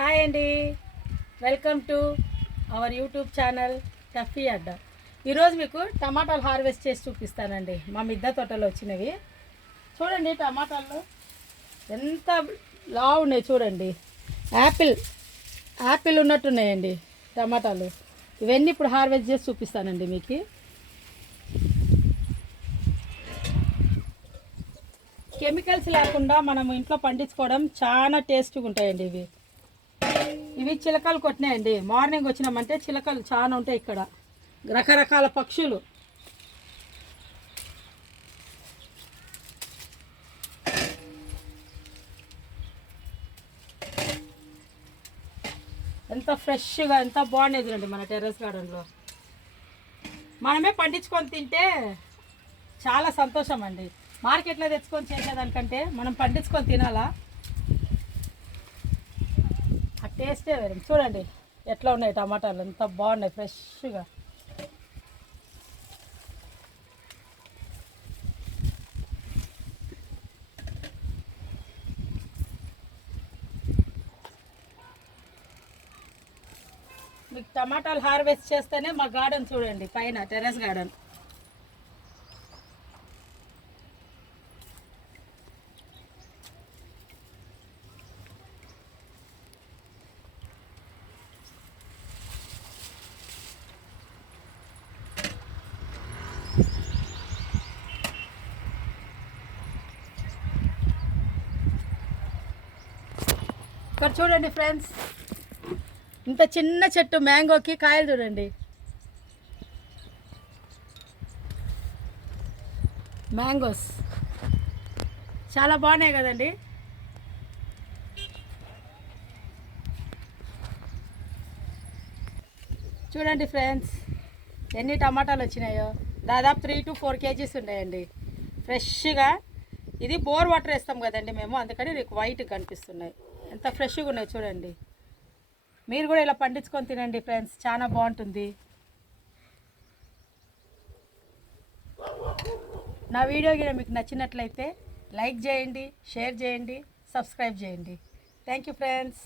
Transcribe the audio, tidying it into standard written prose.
Hi అండి, welcome to our YouTube channel టఫీ అడ్డా. ఈరోజు మీకు టమాటాలు హార్వెస్ట్ చేసి చూపిస్తానండి. మా మిద్దె తోటలో వచ్చినవి చూడండి. టమాటాలు ఎంత లావు ఉన్నాయి చూడండి. యాపిల్ ఉన్నట్టున్నాయండి టమాటాలు. ఇవన్నీ ఇప్పుడు హార్వెస్ట్ చేసి చూపిస్తానండి మీకు. కెమికల్స్ లేకుండా మనం ఇంట్లో పండించుకోవడం చాలా టేస్ట్గా ఉంటాయండి. ఇవి చిలకలు కొట్టినాయండి. మార్నింగ్ వచ్చినామంటే చిలకలు చాలా ఉంటాయి ఇక్కడ, రకరకాల పక్షులు. ఎంత ఫ్రెష్గా ఎంత బాగుండేది రండి మన టెర్రస్ గార్డెన్లో. మనమే పండించుకొని తింటే చాలా సంతోషం అండి. మార్కెట్లో తెచ్చుకొని చేసేదానికంటే మనం పండించుకొని తినాలా, ఆ టేస్టే వేరు. చూడండి ఎట్లా ఉన్నాయి టమాటాలు, ఎంత బాగున్నాయి ఫ్రెష్గా. మీకు టమాటాలు హార్వెస్ట్ చేస్తేనే మా గార్డెన్ చూడండి, పైన టెర్రస్ గార్డెన్. ఇక్కడ చూడండి ఫ్రెండ్స్, ఇంత చిన్న చెట్టు మ్యాంగోకి కాయలు చూడండి. మ్యాంగోస్ చాలా బాగున్నాయి కదండి. చూడండి ఫ్రెండ్స్ ఎన్ని టమాటాలు వచ్చినాయో. దాదాపు 3 to 4 kgs ఉన్నాయండి ఫ్రెష్గా. ఇది బోర్ వాటర్ వేస్తాం కదండి మేము, అందుకని నీకు వైట్ కనిపిస్తున్నాయి. ఎంత ఫ్రెష్గా ఉన్నాయి చూడండి. మీరు కూడా ఇలా పండించుకొని తినండి ఫ్రెండ్స్, చాలా బాగుంటుంది. నా వీడియో కూడా మీకు నచ్చినట్లయితే లైక్ చేయండి, షేర్ చేయండి, సబ్స్క్రైబ్ చేయండి. Thank you friends.